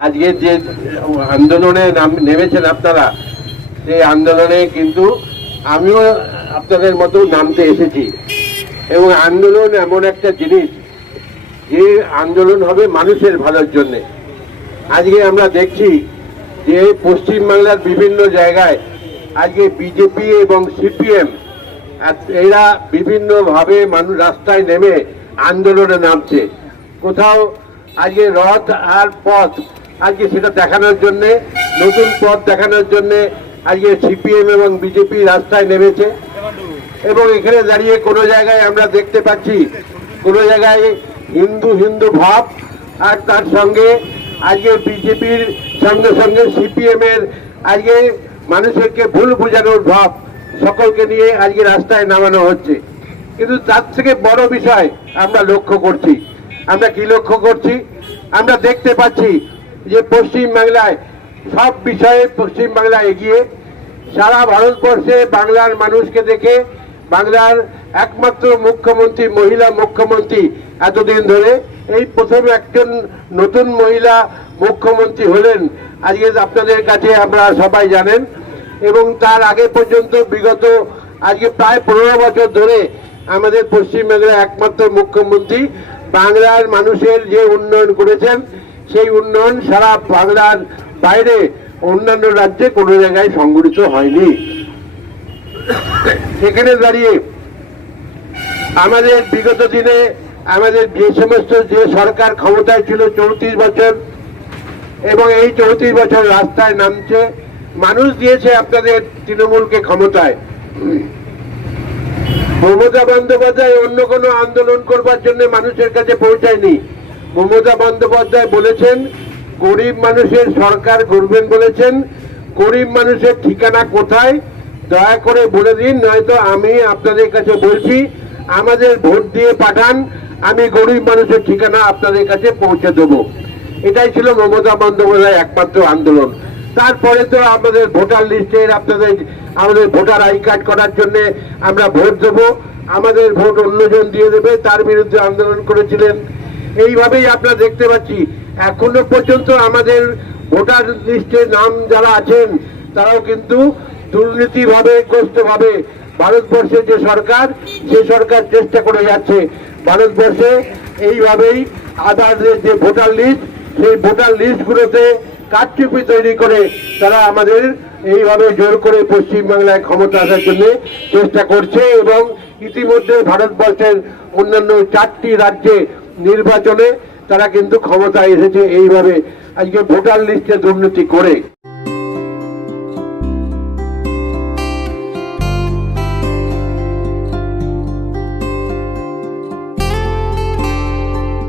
আজকে যে আন্দোলনে নেমেছেন আপনারা, সেই আন্দোলনে কিন্তু আমিও আপনাদের মতো নামতে এসেছি। এবং আন্দোলন এমন একটা জিনিস, যে আন্দোলন হবে মানুষের ভালোর জন্য। আজকে আমরা দেখছি যে পশ্চিমবাংলার বিভিন্ন জায়গায় আজকে বিজেপি এবং সিপিএম এরা বিভিন্নভাবে মানুষ রাস্তায় নেমে আন্দোলনে নামছে। কোথাও আজকে রথ আর পথ, আজকে সেটা দেখানোর জন্যে, নতুন পথ দেখানোর জন্যে আজকে সিপিএম এবং বিজেপি রাস্তায় নেমেছে। এবং এখানে দাঁড়িয়ে কোনো জায়গায় আমরা দেখতে পাচ্ছি কোনো জায়গায় হিন্দু হিন্দু ভাব, আর তার সঙ্গে আজকে বিজেপির সঙ্গে সঙ্গে সিপিএম এর আজকে মানুষকে ভুল বোঝানোর ভাব সকলকে নিয়ে আজকে রাস্তায় নামানো হচ্ছে। কিন্তু তার থেকে বড় বিষয় আমরা লক্ষ্য করছি। আমরা কি লক্ষ্য করছি? আমরা দেখতে পাচ্ছি যে পশ্চিমবাংলায় সব বিষয়ে পশ্চিমবাংলা এগিয়ে। সারা ভারতবর্ষে বাংলার মানুষকে দেখে বাংলার একমাত্র মুখ্যমন্ত্রী, মহিলা মুখ্যমন্ত্রী এতদিন ধরে, এই প্রথম একজন নতুন মহিলা মুখ্যমন্ত্রী হলেন আজকে আপনাদের কাছে আমরা সবাই জানেন। এবং তার আগে পর্যন্ত বিগত আজকে প্রায় 15 বছর ধরে আমাদের পশ্চিমবাংলার একমাত্র মুখ্যমন্ত্রী বাংলার মানুষের যে উন্নয়ন করেছেন, সেই উন্নয়ন সারা বাংলার বাইরে অন্যান্য রাজ্যে কোনো জায়গায় সংঘটিত হয়নি। সেখানে দাঁড়িয়ে আমাদের বিগত দিনে আমাদের যে সমস্ত যে সরকার ক্ষমতায় ছিল 34 বছর, এবং এই 34 বছর রাস্তায় নামছে, মানুষ দিয়েছে আপনাদের তৃণমূলকে ক্ষমতায়। মমতা বন্দ্যোপাধ্যায় অন্য কোনো আন্দোলন করবার জন্য মানুষের কাছে পৌঁছায়নি। মমতা বন্দ্যোপাধ্যায় বলেছেন গরিব মানুষের সরকার গড়বেন বলেছেন। গরিব মানুষের ঠিকানা কোথায় দয়া করে বলে দিন, নয়তো আমি আপনাদের কাছে বলছি আমাদের ভোট দিয়ে পাঠান, আমি গরিব মানুষের ঠিকানা আপনাদের কাছে পৌঁছে দেবো। এটাই ছিল মমতা বন্দ্যোপাধ্যায় একমাত্র আন্দোলন। তারপরে তো আমাদের ভোটার লিস্টের আমাদের ভোটার আই কার্ড করার জন্য আমরা ভোট দেবো, আমাদের ভোট অন্যজন দিয়ে দেবে, তার বিরুদ্ধে আন্দোলন করেছিলেন। এইভাবেই আমরা দেখতে পাচ্ছি এখনো পর্যন্ত আমাদের ভোটার লিস্টে নাম যারা আছেন তারাও কিন্তু দুর্নীতিভাবে গ্রস্তভাবে ভারতবর্ষের যে সরকার, সে সরকার চেষ্টা করে যাচ্ছে ভারতবর্ষে এইভাবেই আধারের যে ভোটার লিস্ট, সেই ভোটার লিস্টগুলোতে কারচুপি তৈরি করে তারা আমাদের এইভাবে জোর করে পশ্চিমবাংলায় ক্ষমতা আসার জন্য চেষ্টা করছে। এবং ইতিমধ্যে ভারতবর্ষের অন্যান্য 4টি রাজ্যে নির্বাচনে তারা কিন্তু ক্ষমতায় এসেছে এইভাবে আজকে ভোটার লিস্টে দুর্নীতি করে।